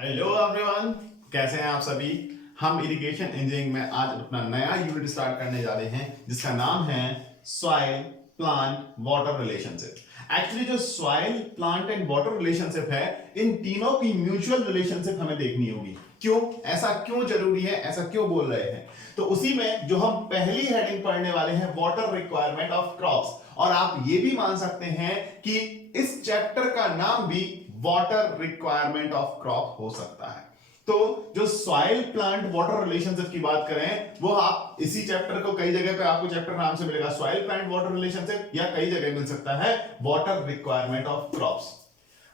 Hello everyone, कैसे हैं आप सभी। हम इरिगेशन इंजीनियरिंग में आज अपना नया यूनिट स्टार्ट करने जा रहे हैं जिसका नाम है soil plant water relationship. Actually जो soil plant and water relationship है, इन तीनों की म्यूचुअल रिलेशनशिप हमें देखनी होगी। क्यों ऐसा क्यों जरूरी है, ऐसा क्यों बोल रहे हैं, तो उसी में जो हम पहली हेडिंग पढ़ने वाले हैं वाटर रिक्वायरमेंट ऑफ क्रॉप्स। और आप ये भी मान सकते हैं कि इस चैप्टर का नाम भी वाटर रिक्वायरमेंट ऑफ क्रॉप हो सकता है। तो जो सॉइल प्लांट वाटर रिलेशनशिप की बात करें, वो आप इसी चैप्टर को कई जगह पे आपको चैप्टर नाम से मिलेगा सॉइल प्लांट वाटर रिलेशनशिप, या कई जगह मिल सकता है वाटर रिक्वायरमेंट ऑफ क्रॉप्स।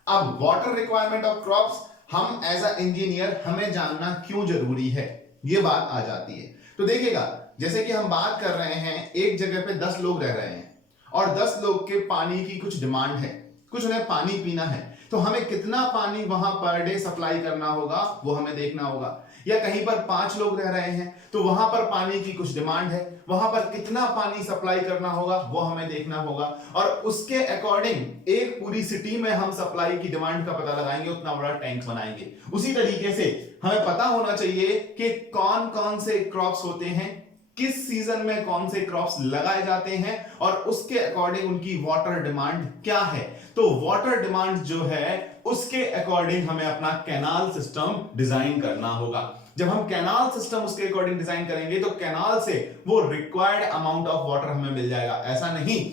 अब वाटर रिक्वायरमेंट ऑफ क्रॉप्स हम एज अ इंजीनियर हमें जानना क्यों जरूरी है, ये बात आ जाती है। तो देखिएगा, जैसे कि हम बात कर रहे हैं एक जगह पे 10 लोग रह रहे हैं और 10 लोग के पानी की कुछ डिमांड है, कुछ उन्हें पानी पीना है, तो हमें कितना पानी वहां पर डे सप्लाई करना होगा वो हमें देखना होगा। या कहीं पर 5 लोग रह रहे हैं तो वहां पर पानी की कुछ डिमांड है, वहां पर कितना पानी सप्लाई करना होगा वो हमें देखना होगा। और उसके अकॉर्डिंग एक पूरी सिटी में हम सप्लाई की डिमांड का पता लगाएंगे, उतना बड़ा टैंक बनाएंगे। उसी तरीके से हमें पता होना चाहिए कि कौन कौन से क्रॉप्स होते हैं, किस सीजन में कौन से क्रॉप्स लगाए जाते हैं, और उसके अकॉर्डिंग उनकी वाटर डिमांड क्या है। तो वाटर डिमांड जो है उसके अकॉर्डिंग हमें अपना कैनाल सिस्टम डिजाइन करना होगा। जब हम कैनाल सिस्टम उसके अकॉर्डिंग डिजाइन करेंगे तो कैनाल से वो रिक्वायर्ड अमाउंट ऑफ वाटर हमें मिल जाएगा। ऐसा नहीं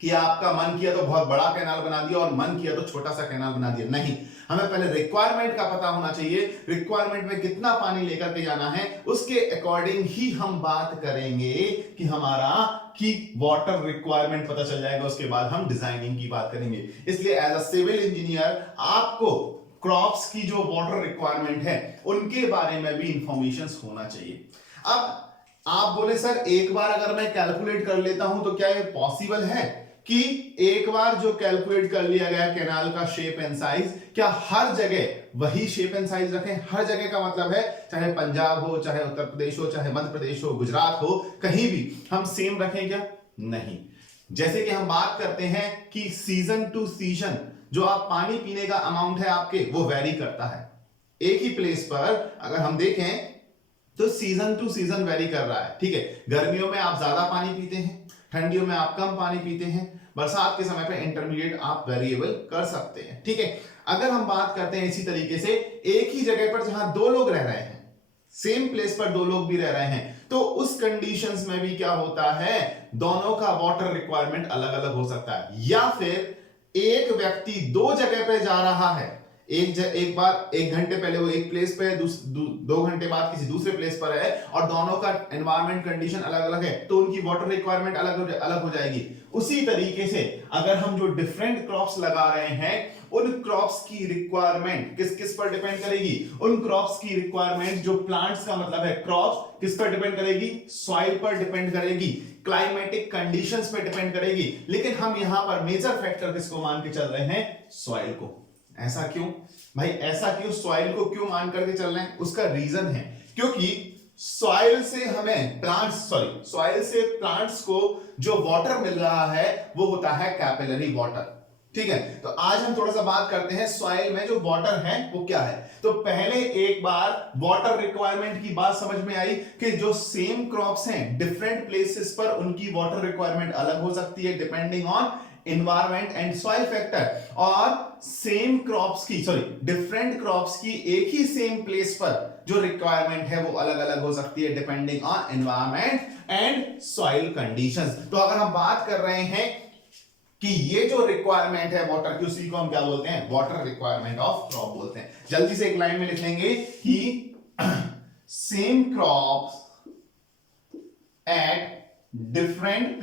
कि आपका मन किया तो बहुत बड़ा कैनाल बना दिया और मन किया तो छोटा सा कैनाल बना दिया, नहीं। हमें पहले रिक्वायरमेंट का पता होना चाहिए, रिक्वायरमेंट में कितना पानी लेकर के जाना है, उसके अकॉर्डिंग ही हम बात करेंगे कि हमारा की वाटर रिक्वायरमेंट पता चल जाएगा। उसके बाद हम डिजाइनिंग की बात करेंगे। इसलिए एज अ सिविल इंजीनियर आपको क्रॉप्स की जो वाटर रिक्वायरमेंट है उनके बारे में भी इंफॉर्मेशन होना चाहिए। अब आप बोले सर एक बार अगर मैं कैलकुलेट कर लेता हूं तो क्या ये पॉसिबल है कि एक बार जो कैलकुलेट कर लिया गया कैनाल का शेप एंड साइज, क्या हर जगह वही शेप एंड साइज रखें? हर जगह का मतलब है चाहे पंजाब हो, चाहे उत्तर प्रदेश हो, चाहे मध्य प्रदेश हो, गुजरात हो, कहीं भी हम सेम रखें क्या? नहीं। जैसे कि हम बात करते हैं कि सीजन टू सीजन जो आप पानी पीने का अमाउंट है आपके वो वेरी करता है। एक ही प्लेस पर अगर हम देखें तो सीजन टू सीजन वेरी कर रहा है, ठीक है। गर्मियों में आप ज्यादा पानी पीते हैं, ठंडियों में आप कम पानी पीते हैं, बरसात के समय पे इंटरमीडिएट आप वेरिएबल कर सकते हैं, ठीक है। अगर हम बात करते हैं इसी तरीके से एक ही जगह पर जहां 2 लोग रह रहे हैं, सेम प्लेस पर 2 लोग भी रह रहे हैं, तो उस कंडीशंस में भी क्या होता है, दोनों का वाटर रिक्वायरमेंट अलग अलग हो सकता है। या फिर एक व्यक्ति 2 जगह पे जा रहा है, एक बार 1 घंटे पहले वो एक प्लेस पे है, 2 घंटे बाद किसी दूसरे प्लेस पर है, और दोनों का एनवायरमेंट कंडीशन अलग अलग है, तो उनकी वाटर रिक्वायरमेंट अलग हो जाएगी। उसी तरीके से अगर हम जो डिफरेंट क्रॉप्स लगा रहे हैं उन क्रॉप्स की रिक्वायरमेंट किस किस पर डिपेंड करेगी, उन क्रॉप्स की रिक्वायरमेंट जो प्लांट्स का मतलब है क्रॉप्स किस पर डिपेंड करेगी, सॉइल पर डिपेंड करेगी, क्लाइमेटिक कंडीशंस पे डिपेंड करेगी। लेकिन हम यहां पर मेजर फैक्टर किसको मान के चल रहे हैं, सॉइल को। ऐसा क्यों भाई, ऐसा क्यों, सॉइल को क्यों मान करके चल रहे हैं? उसका रीजन है क्योंकि सॉइल से हमें सॉइल से प्लांट्स को जो वाटर मिल रहा है वो होता है कैपिलरी वाटर, ठीक है। तो आज हम थोड़ा सा बात करते हैं सॉइल में जो वाटर है वो क्या है। तो पहले एक बार वाटर रिक्वायरमेंट की बात समझ में आई कि जो सेम क्रॉप्स हैं डिफरेंट प्लेसेस पर उनकी वाटर रिक्वायरमेंट अलग हो सकती है depending on environment and soil factor. और सेम क्रॉप्स की डिफरेंट क्रॉप्स की एक ही सेम प्लेस पर जो रिक्वायरमेंट है वो अलग अलग हो सकती है depending on environment and soil conditions. तो अगर हम बात कर रहे हैं कि ये जो रिक्वायरमेंट है वाटर की, उसी को हम क्या बोलते हैं, वाटर रिक्वायरमेंट ऑफ क्रॉप बोलते हैं। जल्दी से एक लाइन में लिख लेंगे कि same crops at different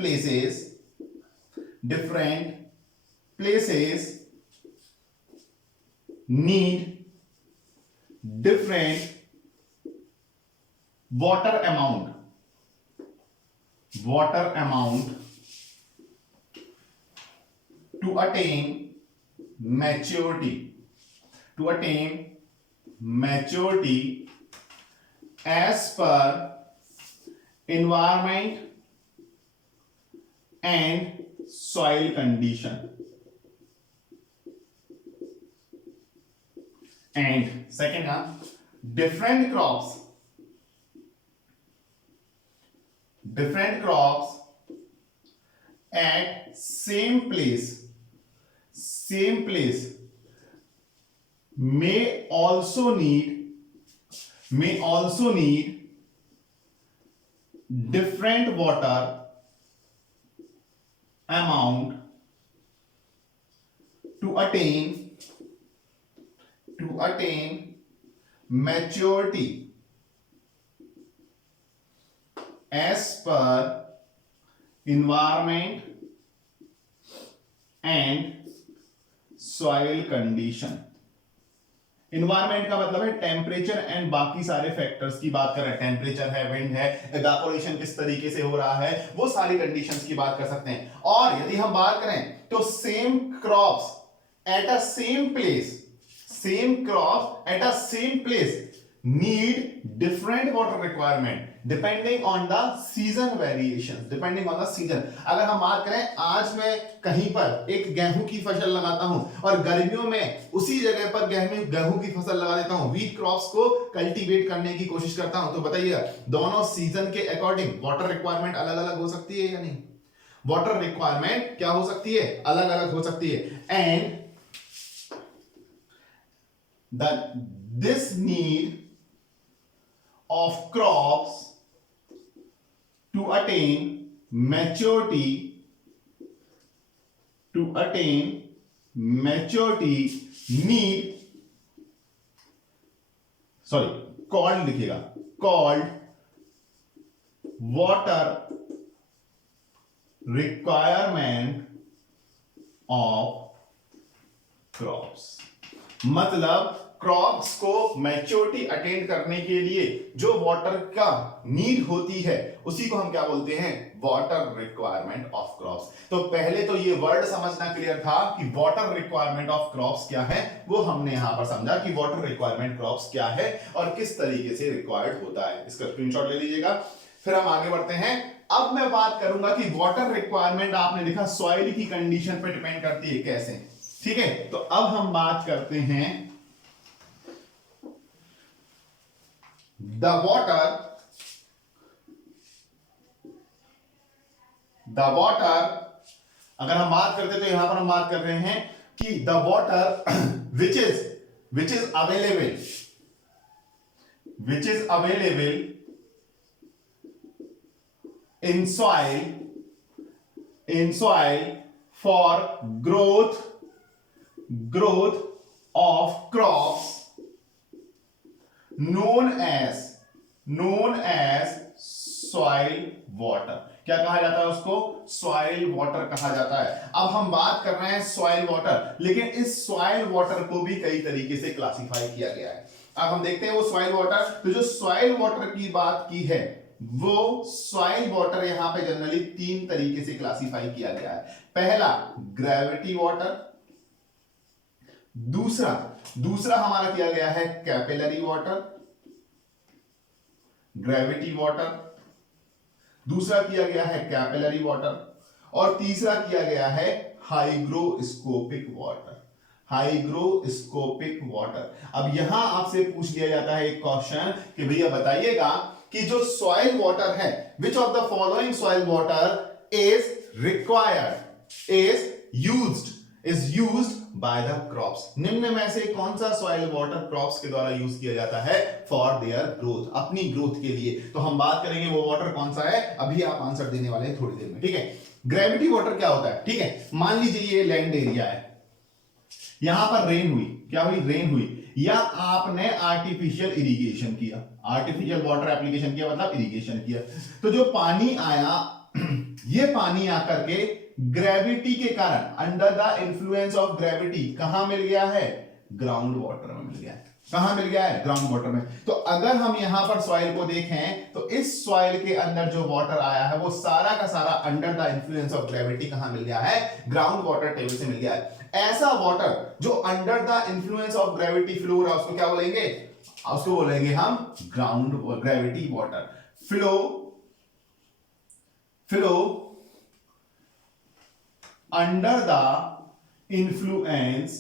places need different water amount to attain maturity as per environment and soil condition। And second one, different crops at same place may also need different water amount to attain maturity as per environment and soil condition. Environment का मतलब है temperature and बाकी सारे factors की बात कर रहे हैं. टेम्परेचर है, विंड है, इवेपोरेशन किस तरीके से हो रहा है, वो सारी कंडीशंस की बात कर सकते हैं. और यदि हम बात करें तो same crops at a same place need different water requirement depending on the season variations. अगर हम बात करें, आज मैं कहीं पर एक गेहूं की फसल लगाता हूं और गर्मियों में उसी जगह पर गेहूं की फसल लगा देता हूं, व्हीट क्रॉप्स को कल्टीवेट करने की कोशिश करता हूं, तो बताइए दोनों सीजन के अकॉर्डिंग वाटर रिक्वायरमेंट अलग अलग हो सकती है या नहीं? वाटर रिक्वायरमेंट क्या हो सकती है? अलग अलग हो सकती है. And this need of crops to attain maturity called water requirement of crops. मतलब क्रॉप्स को मैच्योरिटी अटेंड करने के लिए जो वाटर का नीड होती है उसी को हम क्या बोलते हैं? Water requirement of crops. तो पहले तो ये वर्ड समझना क्लियर था कि वाटर रिक्वायरमेंट ऑफ क्रॉप्स क्या है, वो हमने यहां पर समझा कि वाटर रिक्वायरमेंट क्रॉप्स क्या है और किस तरीके से रिक्वायर्ड होता है. इसका स्क्रीनशॉट ले लीजिएगा. फिर हम आगे बढ़ते हैं. अब मैं बात करूंगा कि वाटर रिक्वायरमेंट आपने लिखा सॉइल की कंडीशन पर डिपेंड करती है, कैसे? ठीक है, तो अब हम बात करते हैं the water अगर हम बात करते तो यहां पर हम बात कर रहे हैं कि the water which is available in soil for growth of crops known as soil water. क्या कहा जाता है उसको? सॉइल वाटर कहा जाता है. अब हम बात कर रहे हैं सॉइल वाटर, लेकिन इस सॉइल वाटर को भी कई तरीके से क्लासिफाई किया गया है. अब हम देखते हैं वो सॉइल वाटर. तो जो सॉइल वाटर की बात की है, वो सॉइल वाटर यहां पे जनरली 3 तरीके से क्लासिफाई किया गया है. पहला ग्रेविटी वाटर, दूसरा हमारा किया गया है कैपिलरी वाटर, ग्रेविटी वाटर, दूसरा किया गया है कैपिलरी वाटर, और तीसरा किया गया है हाइग्रोस्कोपिक वाटर. अब यहां आपसे पूछ लिया जाता है एक क्वेश्चन कि भैया बताइएगा कि जो सॉइल वाटर है, which of the following soil water is used by the crops. निम्न में से कौन सा सॉइल वाटर क्रॉप्स के द्वारा यूज किया जाता है फॉर देयर ग्रोथ, अपनी ग्रोथ के लिए? तो हम बात करेंगे वो वाटर कौन सा है, अभी आप आंसर देने वाले हैं थोड़ी देर में. ठीक है, ग्रेविटी वाटर क्या होता है? ठीक है, मान लीजिए ये लैंड एरिया है, यहां पर रेन हुई, या आपने आर्टिफिशियल इरिगेशन किया, आर्टिफिशियल वाटर एप्लीकेशन किया, मतलब इरिगेशन किया. तो जो पानी आया, ये पानी आकर के ग्रेविटी के कारण, under the influence of gravity, कहां मिल गया है? ग्राउंड वाटर में मिल गया है. कहां मिल गया है? ग्राउंड वाटर में. तो अगर हम यहां पर सॉइल को देखें तो इस सॉइल के अंदर जो वाटर आया है वो सारा का सारा under the influence of gravity कहां मिल गया है? ग्राउंड वाटर टेबल से मिल गया है. ऐसा वाटर जो under the influence of gravity flow रहा है उसको क्या बोलेंगे? उसको बोलेंगे हम ground gravity water. Flow under the influence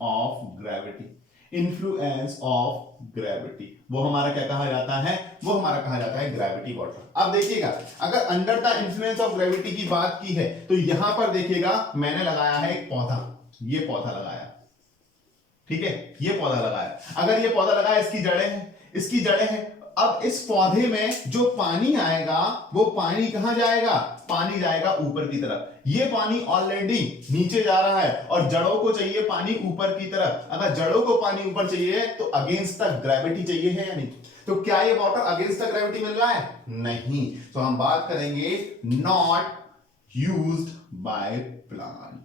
of gravity. Influence of gravity, वो हमारा क्या कहा जाता है, वो हमारा कहा जाता है ग्रेविटी वाटर। अब देखिएगा, अगर under the influence of gravity की बात की है तो यहां पर देखिएगा मैंने लगाया है एक पौधा, ये पौधा लगाया, ठीक है, ये पौधा लगाया। अगर ये पौधा लगाया, इसकी जड़ें हैं, इसकी जड़ें हैं। अब इस पौधे में जो पानी आएगा वो पानी कहां जाएगा, पानी जाएगा ऊपर की तरफ। ये पानी ऑलरेडी नीचे जा रहा है और जड़ों को चाहिए पानी ऊपर की तरफ। अगर जड़ों को पानी ऊपर चाहिए तो अगेंस्ट द ग्रेविटी चाहिए है या नहीं? तो क्या ये वाटर अगेंस्ट द ग्रेविटी मिल रहा है? नहीं। तो हम बात करेंगे not used by plant,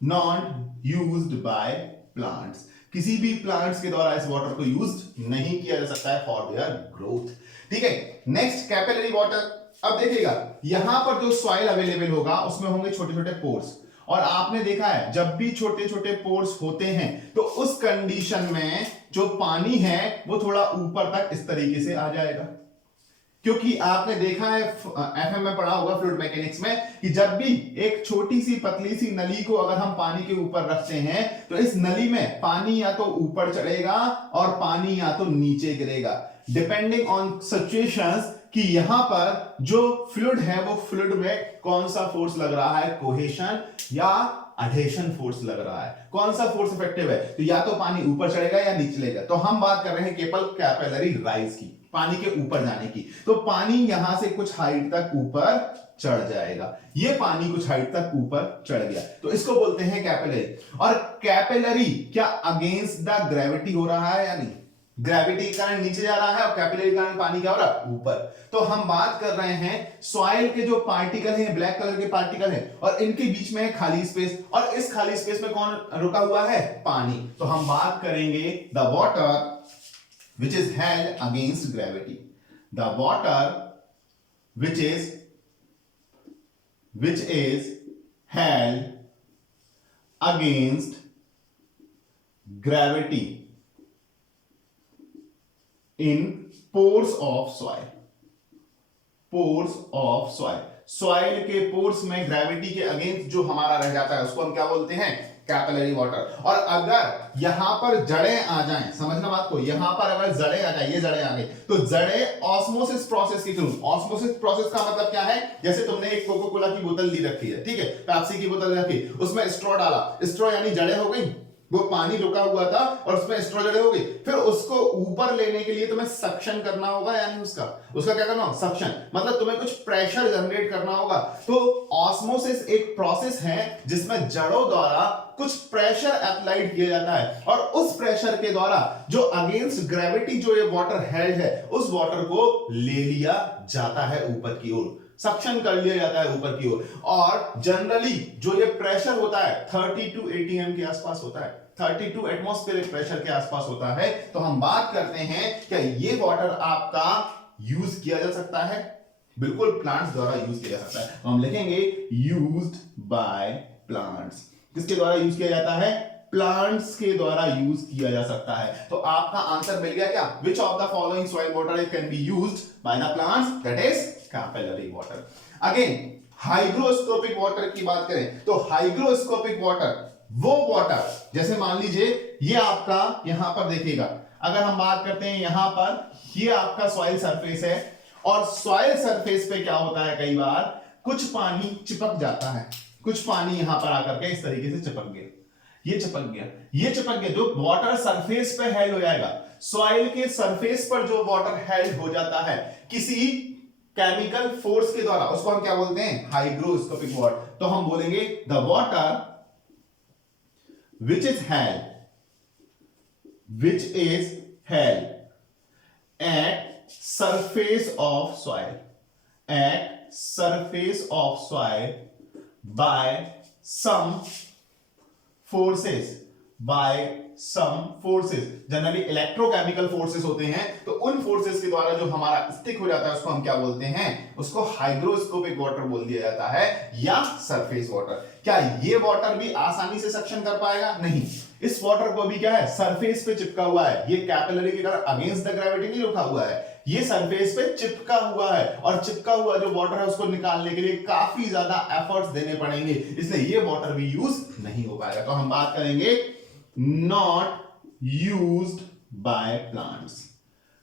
not used by plants. किसी भी प्लांट्स के द्वारा इस वाटर को यूज नहीं किया जा सकता है फॉर देयर ग्रोथ, ठीक है। Next capillary water. अब देखिएगा यहां पर जो सॉइल अवेलेबल होगा उसमें होंगे छोटे छोटे पोर्स, और आपने देखा है जब भी छोटे छोटे पोर्स होते हैं तो उस कंडीशन में जो पानी है वो थोड़ा ऊपर तक इस तरीके से आ जाएगा, क्योंकि आपने देखा है एफएम में पढ़ा होगा फ्लूइड मैकेनिक्स में कि जब भी एक छोटी सी पतली सी नली को अगर हम पानी के ऊपर रखते हैं तो इस नली में पानी या तो ऊपर चढ़ेगा और पानी या तो नीचे गिरेगा, डिपेंडिंग ऑन सिचुएशंस कि यहां पर जो फ्लूइड है वो फ्लूइड में कौन सा फोर्स लग रहा है, कोहेशन या अडहेशन फोर्स लग रहा है, कौन सा फोर्स इफेक्टिव है। तो या तो पानी ऊपर चढ़ेगा या नीचे चलेगा। तो हम बात कर रहे हैं केवल कैपिलरी राइज की, पानी के ऊपर जाने की। तो पानी यहां से कुछ हाइट तक ऊपर चढ़ जाएगा, ये पानी कुछ हाइट तक ऊपर चढ़ गया तो इसको बोलते हैं कैपिलरी। और कैपिलरी क्या अगेंस्ट द ग्रेविटी हो रहा है या नहीं? ग्रेविटी के कारण नीचे जा रहा है और कैपिलरी के कारण पानी क्या हो रहा है, ऊपर। तो हम बात कर रहे हैं सॉइल के जो पार्टिकल हैं, ब्लैक कलर के पार्टिकल हैं, और इनके बीच में है खाली स्पेस, और इस खाली स्पेस में कौन रुका हुआ है, पानी। तो हम बात करेंगे the water which is held against gravity, the water which is held against gravity in pores of soil, pores of soil, soil के पोर्स में ग्रेविटी के अगेंस्ट जो हमारा रह जाता है उसको हम क्या बोलते हैं, कैपिलरी वाटर। और अगर यहां पर जड़ें आ जाएं, समझना बात को, यहां पर अगर जड़ें आ जाए, ये जड़ें आ गई तो जड़ें ऑस्मोसिस प्रोसेस के थ्रू, ऑस्मोसिस प्रोसेस का मतलब क्या है, जैसे तुमने एक कोको कोला की बोतल ली रखी है, ठीक है, पेप्सी की बोतल रखी, उसमें स्ट्रॉ डाला, स्ट्रॉ यानी जड़ें हो गई, वो पानी रुका हुआ था और उसमें स्ट्रॉ जड़ें हो गई, फिर उसको ऊपर लेने के लिए तुम्हें सक्शन करना होगा, यानी उसका क्या करना होगा, सक्शन, मतलब तुम्हें कुछ प्रेशर जनरेट करना होगा। तो ऑस्मोसिस एक प्रोसेस है जिसमें जड़ों द्वारा कुछ प्रेशर अप्लाइड किया जाता है और उस प्रेशर के द्वारा जो अगेंस्ट ग्रेविटी जो ये वाटर हेल्ड है उस वाटर को ले लिया जाता है ऊपर की ओर, सक्शन कर लिया जाता है ऊपर की ओर। और जनरली जो ये प्रेशर होता है 32 atm के आसपास होता है, 32 एटमॉस्फेरिक प्रेशर के आसपास होता है। तो हम बात करते हैं क्या ये वाटर आपका यूज किया जा सकता है, बिल्कुल प्लांट्स द्वारा यूज किया जा सकता है। तो हम लिखेंगे यूज्ड बाय प्लांट्स, किसके द्वारा यूज किया जाता है, प्लांट्स के द्वारा यूज किया जा सकता है। तो आपका आंसर मिल गया क्या, which of the following soil water can be used by the plants, that is capillary water. Again hygroscopic water की बात करें तो हाइग्रोस्कोपिक वाटर वो वाटर, जैसे मान लीजिए ये आपका यहां पर देखिएगा, अगर हम बात करते हैं यहां पर ये आपका सॉइल सरफेस है और सॉइल सरफेस पे क्या होता है, कई बार कुछ पानी चिपक जाता है, कुछ पानी यहां पर आकर के इस तरीके से चिपक गया, ये चिपक गया, ये चिपक गया, जो वाटर सरफेस पे हेल्ड हो जाएगा, सॉइल के सरफेस पर जो वाटर हेल्ड हो जाता है किसी केमिकल फोर्स के द्वारा, उसको हम क्या बोलते हैं, हाइग्रोस्कोपिक वाटर। तो हम बोलेंगे the water which is held at surface of soil, at surface of soil by some forces, generally electrochemical forces होते हैं, तो उन फोर्सेस के द्वारा जो हमारा स्टिक हो जाता है उसको हम क्या बोलते हैं, उसको हाइग्रोस्कोपिक वाटर बोल दिया जाता है या सरफेस वाटर। क्या ये वाटर भी आसानी से सक्शन कर पाएगा, नहीं, इस वाटर को भी क्या है, सरफेस पे चिपका हुआ है, ये कैपिलरी की तरह अगेंस्ट द ग्रेविटी नहीं रुका हुआ है, ये सरफेस पे चिपका हुआ है और चिपका हुआ जो वाटर है उसको निकालने के लिए काफी ज्यादा एफर्ट्स देने पड़ेंगे, इसलिए ये वाटर भी यूज नहीं हो पाएगा। तो हम बात करेंगे not used by plants,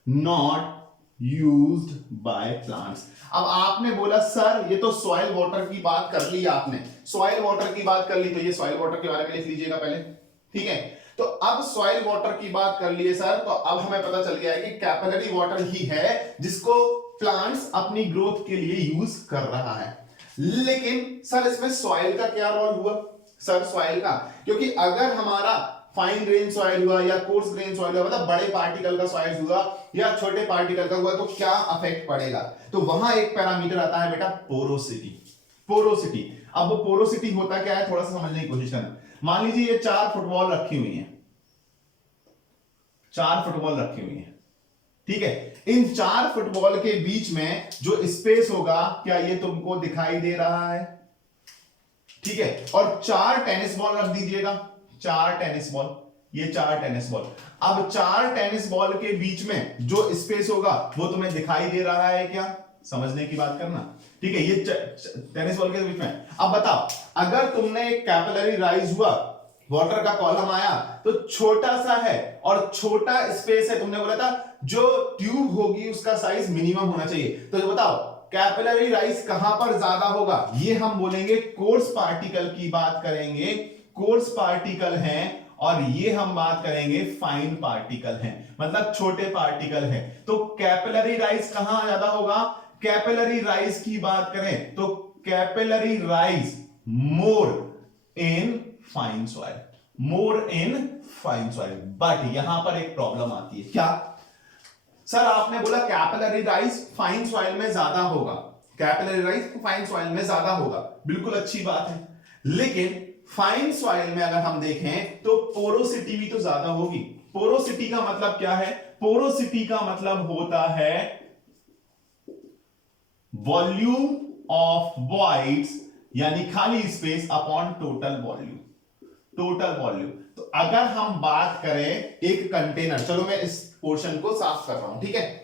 not used by plants. अब आपने बोला सर ये तो सॉइल वाटर की बात कर ली आपने, सॉइल वाटर की बात कर ली, तो ये सॉइल वाटर के बारे में लिख लीजिएगा पहले, ठीक है। तो अब सॉइल वाटर की बात कर लिए सर, तो अब हमें पता चल गया है कि कैपिलरी वाटर ही है जिसको प्लांट्स अपनी ग्रोथ के लिए यूज कर रहा है। लेकिन सर इसमें सॉइल का क्या रोल हुआ? सर सॉइल का, क्योंकि अगर हमारा फाइन ग्रेन सॉइल हुआ या कोर्स ग्रेन सॉइल हुआ, मतलब बड़े पार्टिकल का सॉइल हुआ या छोटे पार्टिकल का हुआ, तो क्या अफेक्ट पड़ेगा? तो वहां एक पैरामीटर आता है बेटा पोरोसिटी। पोरोसिटी, अब वो पोरोसिटी होता क्या है थोड़ा सा समझने की कोशिश करना। मान लीजिए ये 4 फुटबॉल रखी हुई है, 4 फुटबॉल रखी हुई है, ठीक है। इन 4 फुटबॉल के बीच में जो स्पेस होगा, क्या ये तुमको दिखाई दे रहा है? ठीक है। और 4 टेनिस बॉल रख दीजिएगा, 4 टेनिस बॉल, ये 4 टेनिस बॉल। अब 4 टेनिस बॉल के बीच में जो स्पेस होगा वो तुम्हें दिखाई दे रहा है क्या? समझने की बात करना, ठीक है। ये टेनिस बॉल के बीच में, अब बताओ अगर तुमने एक कैपिलरी राइज हुआ, वाटर का कॉलम आया, तो छोटा सा है और छोटा स्पेस है, तुमने बोला था जो ट्यूब होगी उसका साइज मिनिमम होना चाहिए, तो बताओ कैपिलरी राइज कहां पर ज्यादा होगा? ये हम बोलेंगे कोर्स पार्टिकल की बात करेंगे, कोर्स पार्टिकल हैं, और ये हम बात करेंगे फाइन पार्टिकल हैं, मतलब छोटे पार्टिकल हैं। तो कैपिलरी राइज कहां ज्यादा होगा? कैपिलरी राइज की बात करें तो capillary rise more in fine soil, more in fine soil. But यहां पर एक प्रॉब्लम आती है, क्या? सर आपने बोला कैपिलरी राइज फाइन सॉइल में ज्यादा होगा, कैपिलरी राइज फाइन सॉइल में ज्यादा होगा, बिल्कुल अच्छी बात है। लेकिन फाइन सॉइल में अगर हम देखें तो पोरोसिटी भी तो ज्यादा होगी। पोरोसिटी का मतलब क्या है? पोरोसिटी का मतलब होता है वॉल्यूम ऑफ वॉइड्स, यानी खाली space upon total volume, total volume. तो अगर हम बात करें एक कंटेनर, चलो मैं इस पोर्शन को साफ कर रहा हूं, ठीक है।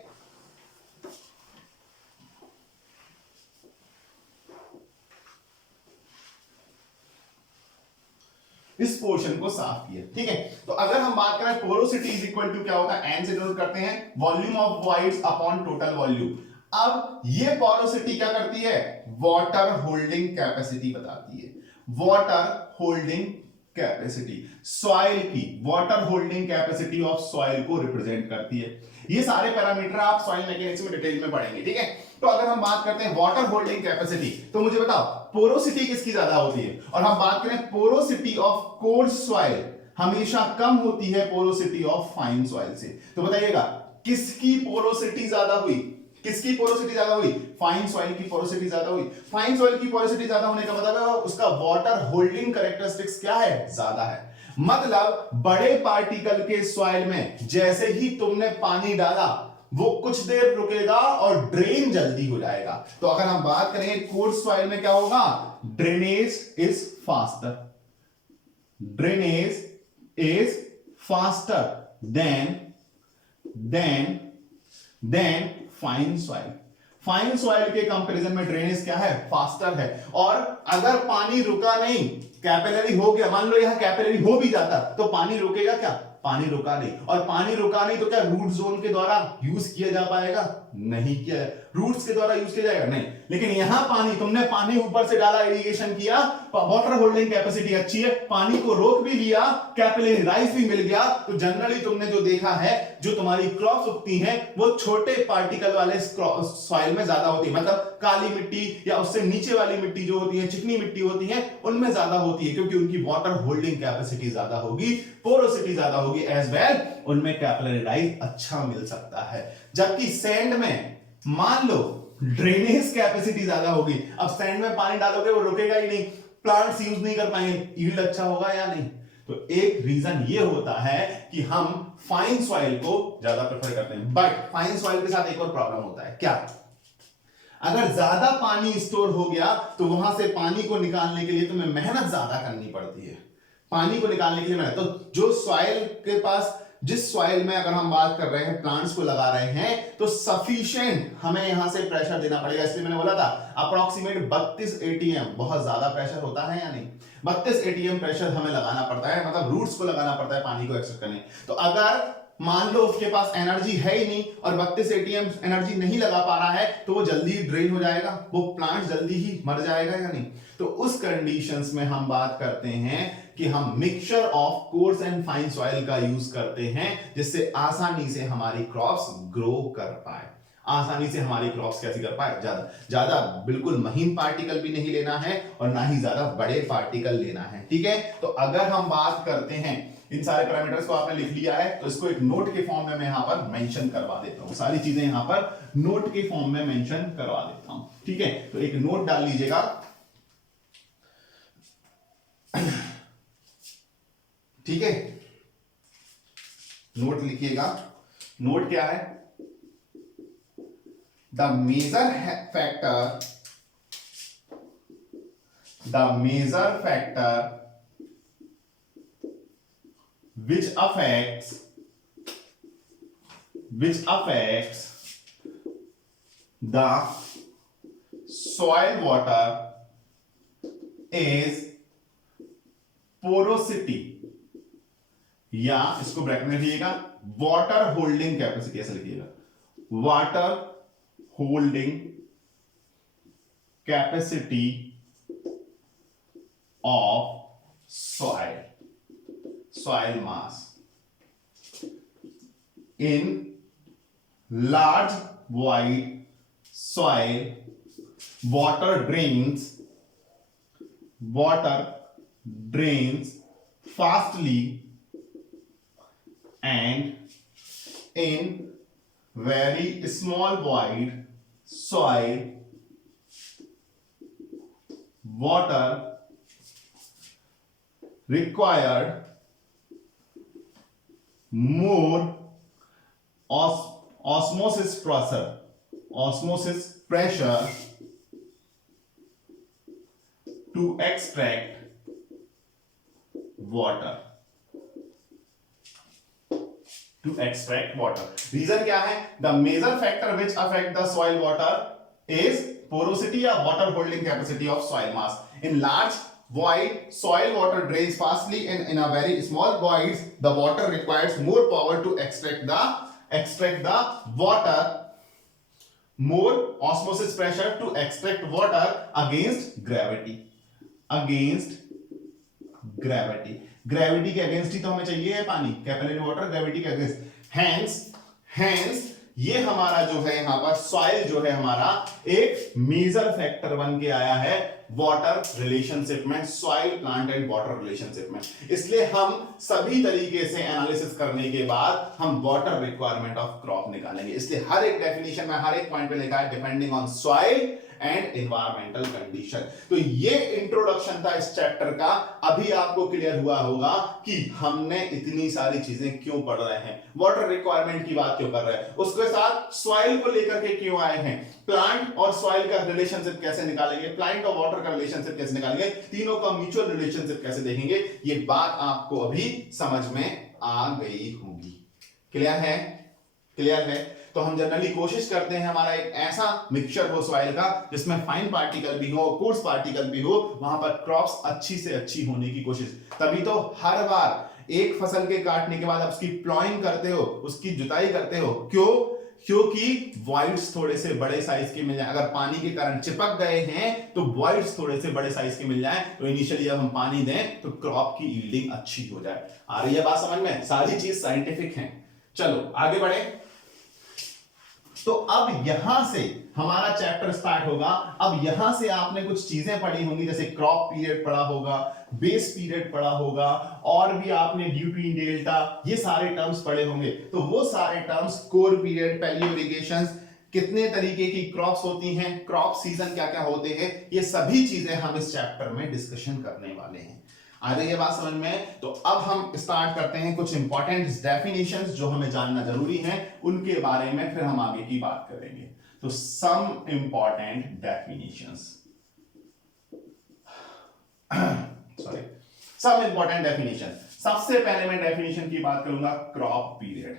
इस पोर्शन को साफ किया, ठीक है। तो अगर हम बात करें पोरोसिटी इज इक्वल टू क्या होता है, एन से डिनोट करते हैं volume of voids upon total volume. अब ये पोरोसिटी क्या करती है? वाटर होल्डिंग कैपेसिटी बताती है, वाटर होल्डिंग कैपेसिटी सॉइल की, water holding capacity of soil को रिप्रेजेंट करती है। ये सारे पैरामीटर आप सॉइल मैकेनिक्स में डिटेल में पढ़ेंगे, ठीक है। तो अगर हम बात करते हैं वाटर होल्डिंग कैपेसिटी, तो मुझे बताओ पोरोसिटी किसकी ज्यादा होती है? और हम बात करें पोरोसिटी ऑफ कोर्स सॉइल हमेशा कम होती है पोरोसिटी ऑफ फाइन सॉइल से। तो बताइएगा किसकी पोरोसिटी ज्यादा हुई? किसकी पोरोसिटी ज्यादा हुई? फाइन सॉइल की पोरोसिटी ज्यादा हुई। फाइन सॉइल की पोरोसिटी ज्यादा होने का मतलब है उसका वाटर होल्डिंग कैरेक्टरिस्टिक्स क्या है? ज्यादा है। मतलब बड़े पार्टिकल के सॉइल में जैसे ही तुमने पानी डाला वो कुछ देर रुकेगा और ड्रेन जल्दी हो जाएगा। तो अगर हम बात करें कोर्स सॉइल में क्या होगा? Drainage is faster, drainage is faster than fine soil. Fine soil के कंपैरिजन में ड्रेनेज क्या है? फास्टर है। और अगर पानी रुका नहीं, कैपिलरी हो गया, मान लो यहां कैपिलरी हो भी जाता तो पानी रुकेगा क्या? पानी रुका नहीं। और पानी रुका नहीं तो क्या रूट जोन के द्वारा यूज किया जा पाएगा? नहीं किया। रूट्स के द्वारा यूज किया जाएगा? नहीं। लेकिन यहां पानी, तुमने पानी ऊपर से डाला, इरिगेशन किया, वाटर होल्डिंग कैपेसिटी अच्छी है, पानी को रोक भी लिया, कैपिलरी राइज भी मिल गया, तो जनरली तुमने जो देखा है जो तुम्हारी क्रॉप्स उगती हैं वो छोटे पार्टिकल वाले सॉइल में ज्यादा होती है। मतलब काली मिट्टी या उससे नीचे वाली मिट्टी जो होती है, चिकनी मिट्टी होती है, उनमें ज्यादा होती है, क्योंकि उनकी वाटर होल्डिंग कैपेसिटी ज्यादा होगी, पोरोसिटी ज्यादा होगी, एज वेल उनमें कैपिलरी राइज अच्छा मिल सकता है। जबकि सैंड में मान लो ड्रेनेज कैपेसिटी ज्यादा होगी, अब सैंड में पानी डालोगे वो रुकेगा ही नहीं, प्लांट्स यूज नहीं कर पाएंगे, यील्ड अच्छा होगा या नहीं? तो एक रीजन ये होता है कि हम फाइन सॉइल को ज्यादा प्रेफर करते हैं। बट फाइन सॉइल के साथ एक और प्रॉब्लम होता है, क्या? अगर ज्यादा पानी स्टोर हो गया तो वहां से पानी को निकालने के लिए तुम्हें मेहनत ज्यादा करनी पड़ती है, पानी को निकालने के लिए मेहनत। तो जो सॉइल के पास जिस सॉइल में अगर हम बात कर रहे हैं प्लांट्स को लगा रहे हैं तो सफिशिएंट हमें यहां से प्रेशर देना पड़ेगा। इसलिए मैंने बोला था अप्रोक्सीमेट 32 एटीएम, बहुत ज्यादा प्रेशर होता है या नहीं, 32 एटीएम प्रेशर हमें लगाना पड़ता है, मतलब रूट्स को लगाना पड़ता है पानी को एक्सट्रैक्ट करने। तो अगर मान लो उसके पास एनर्जी है ही नहीं और 32 एटीएम एनर्जी नहीं लगा पा रहा है तो वो जल्दी ड्रेन हो जाएगा, वो प्लांट जल्दी ही मर जाएगा या नहीं। तो उस कंडीशंस में हम बात करते हैं कि हम mixture of course and fine soil का यूज करते हैं जिससे आसानी से हमारी क्रॉप्स ग्रो कर पाए। आसानी से हमारी क्रॉप्स कैसी कर पाए, ज्यादा ज्यादा बिल्कुल महीन पार्टिकल भी नहीं लेना है और ना ही ज्यादा बड़े पार्टिकल लेना है, ठीक है। तो अगर हम बात करते हैं, इन सारे पैरामीटर्स को आपने लिख लिया है तो इसको एक नोट के फॉर्म में मैं यहां पर मेंशन करवा देता हूं, सारी चीजें यहां पर नोट के फॉर्म में मेंशन करवा देता हूं, ठीक है। तो एक नोट डाल लीजिएगा, ठीक है, नोट लिखिएगा। नोट क्या है, the major factor which affects the soil water is porosity, या इसको ब्रैकेट में लिखिएगा वाटर होल्डिंग कैपेसिटी, ऐसा लिखिएगा water holding capacity of soil mass in large void soil. Water drains fastly, and in very small void soil water required more osmosis pressure to extract water. Reason क्या है, the major factor which affect the soil water is porosity या water holding capacity of soil mass. In large void soil water drains fastly, and in a very small voids the water requires more power to extract the water, more osmosis pressure to extract water against gravity के against ही तो हमें चाहिए है पानी, capillary water gravity के against. Hence ये हमारा जो है यहां पर सॉइल जो है हमारा एक मेजर फैक्टर बन के आया है वाटर रिलेशनशिप में, soil plant and water relationship में। इसलिए हम सभी तरीके से एनालिसिस करने के बाद हम वाटर रिक्वायरमेंट ऑफ क्रॉप निकालेंगे। इसलिए हर एक डेफिनेशन में हर एक पॉइंट पे लिखा है depending on soil and environmental condition. तो ये इंट्रोडक्शन था इस चैप्टर का। अभी आपको क्लियर हुआ होगा कि हमने इतनी सारी चीजें क्यों पढ़ रहे हैं, वाटर रिक्वायरमेंट की बात क्यों कर रहे हैं, उसके साथ सॉइल को लेकर के क्यों आए हैं, प्लांट और सॉइल का रिलेशनशिप कैसे निकालेंगे, प्लांट और वाटर का रिलेशनशिप कैसे निकालेंगे, तीनों का म्यूचुअल रिलेशनशिप कैसे देखेंगे, ये बात आपको अभी समझ में आ गई होगी। क्लियर है। तो हम जनरली कोशिश करते हैं हमारा एक ऐसा मिक्सचर हो सॉइल का जिसमें फाइन पार्टिकल भी हो, कोर्स पार्टिकल भी हो, वहां पर क्रॉप्स अच्छी से अच्छी होने की कोशिश। तभी तो हर बार एक फसल के काटने के बाद आप उसकी प्लॉइंग करते हो, उसकी जुताई करते हो। क्योंकि वॉइड्स थोड़े से बड़े साइज के मिल जाए। अगर पानी के कारण चिपक गए हैं तो वॉइड्स थोड़े से बड़े साइज के मिल जाए, तो इनिशियली जब हम पानी दें तो क्रॉप की यील्डिंग अच्छी हो जाए। आ रही है बात समझ में? सारी चीज साइंटिफिक है। चलो आगे बढ़े। तो अब यहां से हमारा चैप्टर स्टार्ट होगा। अब यहां से आपने कुछ चीजें पढ़ी होंगी, जैसे क्रॉप पीरियड पढ़ा होगा, बेस पीरियड पढ़ा होगा, और भी आपने ड्यूटी डेल्टा, ये सारे टर्म्स पढ़े होंगे। तो वो सारे टर्म्स, कोर पीरियड, पैलियो इरिगेशन, कितने तरीके की क्रॉप्स होती हैं, क्रॉप सीजन क्या क्या होते हैं, ये सभी चीजें हम इस चैप्टर में डिस्कशन करने वाले हैं। आ रही है बात समझ में? तो अब हम स्टार्ट करते हैं कुछ इंपॉर्टेंट डेफिनेशंस जो हमें जानना जरूरी है, उनके बारे में फिर हम आगे की बात करेंगे। तो some important definitions, some important definition. सबसे पहले मैं डेफिनेशन की बात करूंगा क्रॉप पीरियड।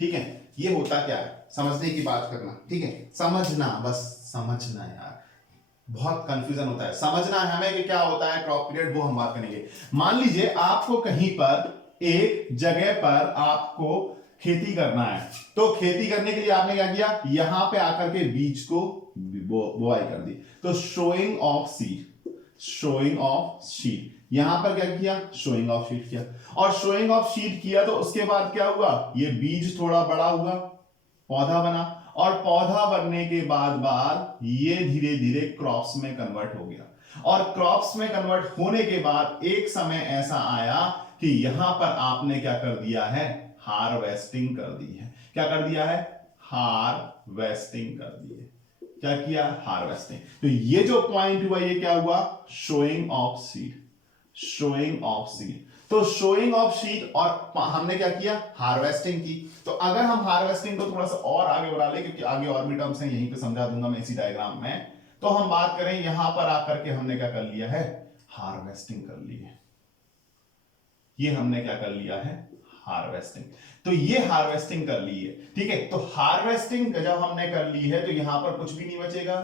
ठीक है, ये होता क्या है समझने की बात करना, ठीक है, समझना, बस समझना यार, बहुत कंफ्यूजन होता है, समझना है हमें कि क्या होता है क्रॉप पीरियड, वो हम बात करेंगे। मान लीजिए आपको कहीं पर एक जगह पर आपको खेती करना है, तो खेती करने के लिए आपने क्या किया, यहां पे आकर के बीज को बोआई कर दी, तो showing off seed, showing off seed, यहां पर क्या किया, शोइंग ऑफ सीड किया, और शोइंग ऑफ सीड किया तो उसके बाद क्या हुआ, ये बीज थोड़ा बड़ा हुआ, पौधा बना, और पौधा बनने के बाद ये धीरे धीरे क्रॉप्स में कन्वर्ट हो गया, और क्रॉप्स में कन्वर्ट होने के बाद एक समय ऐसा आया कि यहां पर आपने क्या कर दिया है, हार्वेस्टिंग कर दी है। क्या कर दिया है, हार्वेस्टिंग कर दी है। क्या किया, हार्वेस्टिंग। तो ये जो पॉइंट हुआ ये क्या हुआ, showing off seed, showing off seed. तो शोइंग ऑफ सीड और हमने क्या किया, हार्वेस्टिंग की। तो अगर हम हार्वेस्टिंग को थोड़ा सा और आगे बढ़ा ले, क्योंकि आगे और भी टर्म्स हैं, यहीं पे समझा दूंगा मैं इसी डायग्राम में, तो हम बात करें यहां पर आकर के हमने क्या कर लिया है, हार्वेस्टिंग कर ली है। ये हमने क्या कर लिया है, हार्वेस्टिंग। तो ये हार्वेस्टिंग कर ली है, ठीक है। तो हार्वेस्टिंग जब हमने कर ली है तो यहां पर कुछ भी नहीं बचेगा,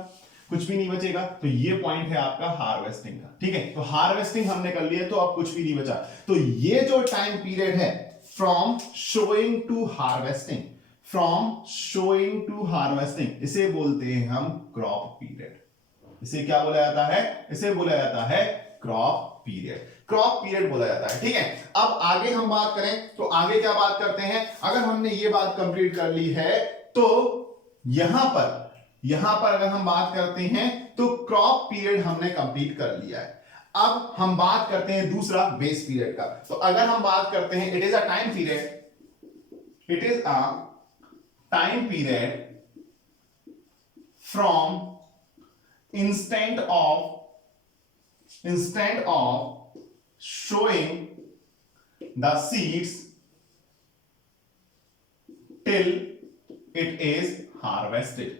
कुछ भी नहीं बचेगा। तो ये पॉइंट है आपका हार्वेस्टिंग का, ठीक है। तो हार्वेस्टिंग हमने कर ली है तो अब कुछ भी नहीं बचा। तो ये जो टाइम पीरियड है from sowing to harvesting, from sowing to harvesting, इसे बोलते हैं हम क्रॉप पीरियड। इसे क्या बोला जाता है, इसे बोला जाता है क्रॉप पीरियड, क्रॉप पीरियड बोला जाता है, ठीक है। अब आगे हम बात करें तो आगे क्या बात करते हैं, अगर हमने ये बात कंप्लीट कर ली है तो यहां पर अगर हम बात करते हैं तो क्रॉप पीरियड हमने कंप्लीट कर लिया है। अब हम बात करते हैं दूसरा बेस पीरियड का। तो अगर हम बात करते हैं, it is a time period, it is a time period from instant of showing the seeds till it is harvested,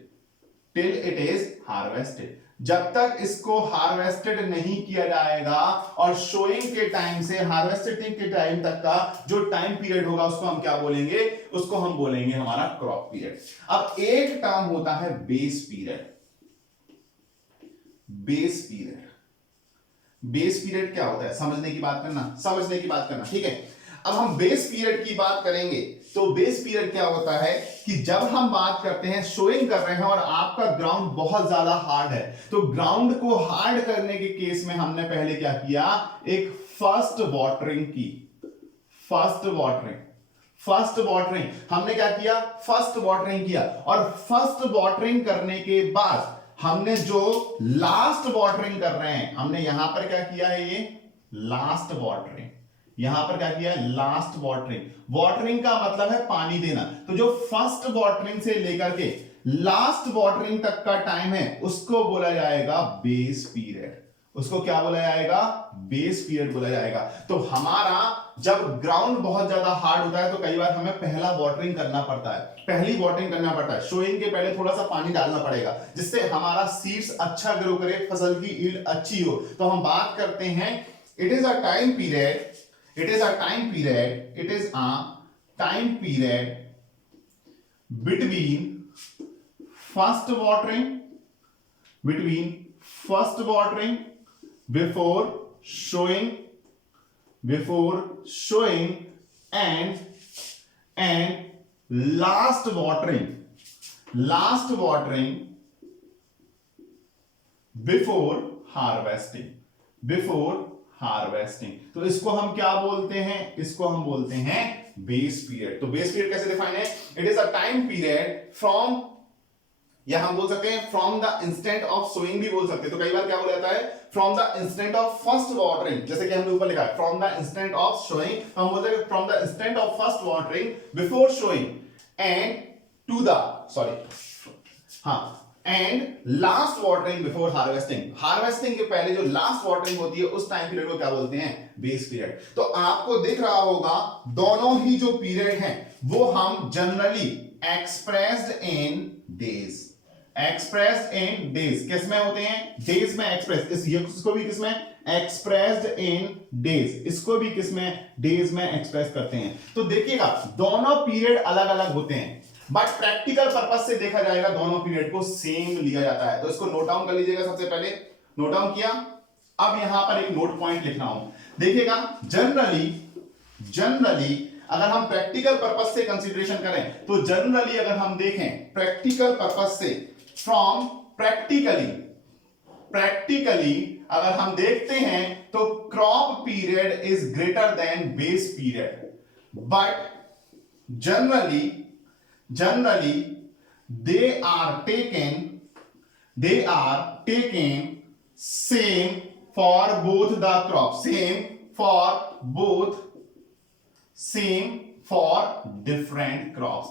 till it is harvested। जब तक इसको हार्वेस्टेड नहीं किया जाएगा, और शोइंग के टाइम से हार्वेस्टिंग के टाइम तक का जो टाइम पीरियड होगा उसको हम क्या बोलेंगे, उसको हम बोलेंगे हमारा क्रॉप पीरियड। अब एक टर्म होता है base period. Base period, base period क्या होता है, समझने की बात करना, समझने की बात करना, ठीक है। अब हम बेस पीरियड की बात करेंगे तो बेस पीरियड क्या होता है कि जब हम बात करते हैं, शोइंग कर रहे हैं और आपका ग्राउंड बहुत ज्यादा हार्ड है, तो ग्राउंड को हार्ड करने के केस में हमने पहले क्या किया, एक फर्स्ट वाटरिंग की, फर्स्ट वाटरिंग, फर्स्ट वाटरिंग हमने क्या किया, फर्स्ट वाटरिंग किया, और फर्स्ट वाटरिंग करने के बाद हमने जो लास्ट वाटरिंग कर रहे हैं, हमने यहां पर क्या किया है, ये लास्ट वाटरिंग, यहां पर क्या किया है, लास्ट वाटरिंग। वाटरिंग का मतलब है पानी देना। तो जो फर्स्ट वाटरिंग से लेकर के लास्ट वाटरिंग तक का टाइम है उसको बोला जाएगा बेस पीरियड। उसको क्या बोला जाएगा, बेस पीरियड बोला जाएगा। तो हमारा जब ग्राउंड बहुत ज्यादा हार्ड होता है तो कई बार हमें पहला वाटरिंग करना पड़ता है, पहली वाटरिंग करना पड़ता है, शोइंग के पहले थोड़ा सा पानी डालना पड़ेगा जिससे हमारा सीड्स अच्छा ग्रो करे, फसल की यील्ड अच्छी हो। तो हम बात करते हैं, it is a time period, it is a time period, it is a time period between first watering, between first watering before showing and last watering before harvesting, तो इसको हम क्या बोलते हैं, इसको हम बोलते हैं बेस पीरियड। तो बेस पीरियड कैसे डिफाइन है, it is a time period from, या हम बोल सकते हैं from the instant of sowing भी बोल सकते हैं। तो कई बार क्या बोला जाता है, from the instant of first watering, जैसे कि हमने ऊपर लिखा है from the instant of sowing, तो हम बोलते हैं from the instant of first watering before sowing and to the end last watering before harvesting. Harvesting के पहले जो लास्ट वाटरिंग होती है उस टाइम पीरियड को क्या बोलते हैं, बेस पीरियड। तो आपको दिख रहा होगा दोनों ही जो पीरियड हैं वो हम generally expressed in days, expressed in days, किस में होते हैं? डेज में एक्सप्रेस, इसको भी किस में? एक्सप्रेस्ड इन डेज, इसको भी किस में? डेज में एक्सप्रेस करते हैं। तो देखिएगा दोनों पीरियड अलग अलग होते हैं, बट प्रैक्टिकल पर्पस से देखा जाएगा दोनों पीरियड को सेम लिया जाता है। तो इसको नोट डाउन कर लीजिएगा, सबसे पहले नोट डाउन किया। अब यहां पर एक नोट पॉइंट लिख रहा हूं, देखिएगा जनरली अगर हम प्रैक्टिकल पर्पस से कंसीडरेशन करें तो जनरली अगर हम देखें प्रैक्टिकल पर्पस से, फ्रॉम प्रैक्टिकली अगर हम देखते हैं तो crop period is greater than base period, but generally they are taken same for both the crops, same for different crops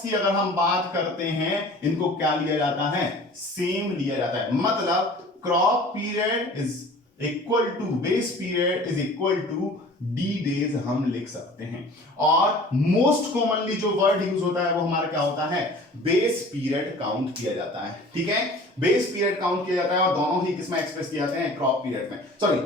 की अगर हम बात करते हैं इनको क्या लिया जाता है? सेम लिया जाता है। मतलब crop period is equal to base period is equal to D days हम लिख सकते हैं। और मोस्ट कॉमनली जो वर्ड यूज होता है वो हमारा क्या होता है? बेस पीरियड काउंट किया जाता है। ठीक है, बेस पीरियड काउंट किया जाता है और दोनों ही किसमें एक्सप्रेस किए जाते हैं? क्रॉप पीरियड में, सॉरी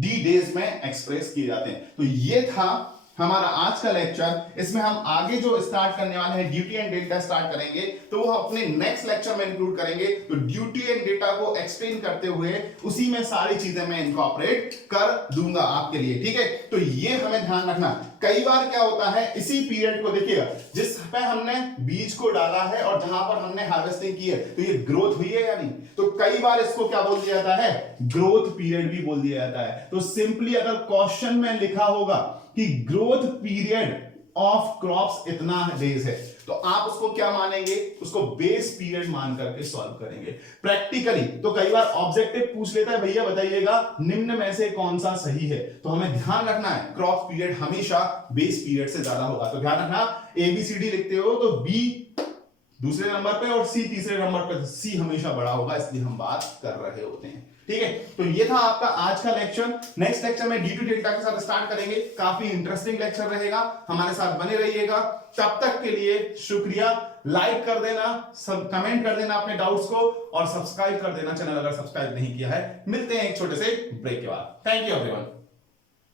डी डेज में एक्सप्रेस किए जाते हैं। तो ये था हमारा आज का लेक्चर। इसमें हम आगे जो स्टार्ट करने वाले हैं ड्यूटी एंड डेटा स्टार्ट करेंगे, तो वो अपने नेक्स्ट लेक्चर में इंक्लूड करेंगे। तो ड्यूटी एंड डेटा को एक्सप्लेन करते हुए उसी में सारी चीजें मैं इनकॉर्पोरेट कर दूंगा आपके लिए। ठीक है, तो ये हमें ध्यान रखना। कई बार क्या होता है, इसी पीरियड को देखिएगा जिस पे हमने बीज को डाला है और जहां पर हमने हार्वेस्टिंग की है, तो ये ग्रोथ हुई है या नहीं? तो कई बार इसको क्या बोल दिया जाता है? ग्रोथ पीरियड भी बोल दिया जाता है। तो सिंपली अगर क्वेश्चन में लिखा होगा कि ग्रोथ पीरियड ऑफ क्रॉप्स इतना डेज है, तो आप उसको क्या मानेंगे? उसको बेस पीरियड मान करके सॉल्व करेंगे। प्रैक्टिकली तो कई बार ऑब्जेक्टिव पूछ लेता है, भैया बताइएगा निम्न में से कौन सा सही है। तो हमें ध्यान रखना है क्रॉप पीरियड हमेशा बेस पीरियड से ज्यादा होगा। तो ध्यान रखना, ABCD लिखते हो तो B दूसरे नंबर पे और C तीसरे नंबर पे, C हमेशा बड़ा होगा, इसलिए हम बात कर रहे होते हैं। ठीक है, तो ये था आपका आज का लेक्चर। नेक्स्ट लेक्चर में डी टू डेल्टा के साथ स्टार्ट करेंगे। काफी इंटरेस्टिंग लेक्चर रहेगा, हमारे साथ बने रहिएगा। तब तक के लिए शुक्रिया। लाइक कर देना, सब कमेंट कर देना अपने डाउट्स को, और सब्सक्राइब कर देना चैनल अगर सब्सक्राइब नहीं किया है। मिलते हैं एक छोटे से ब्रेक के बाद। Thank you everyone.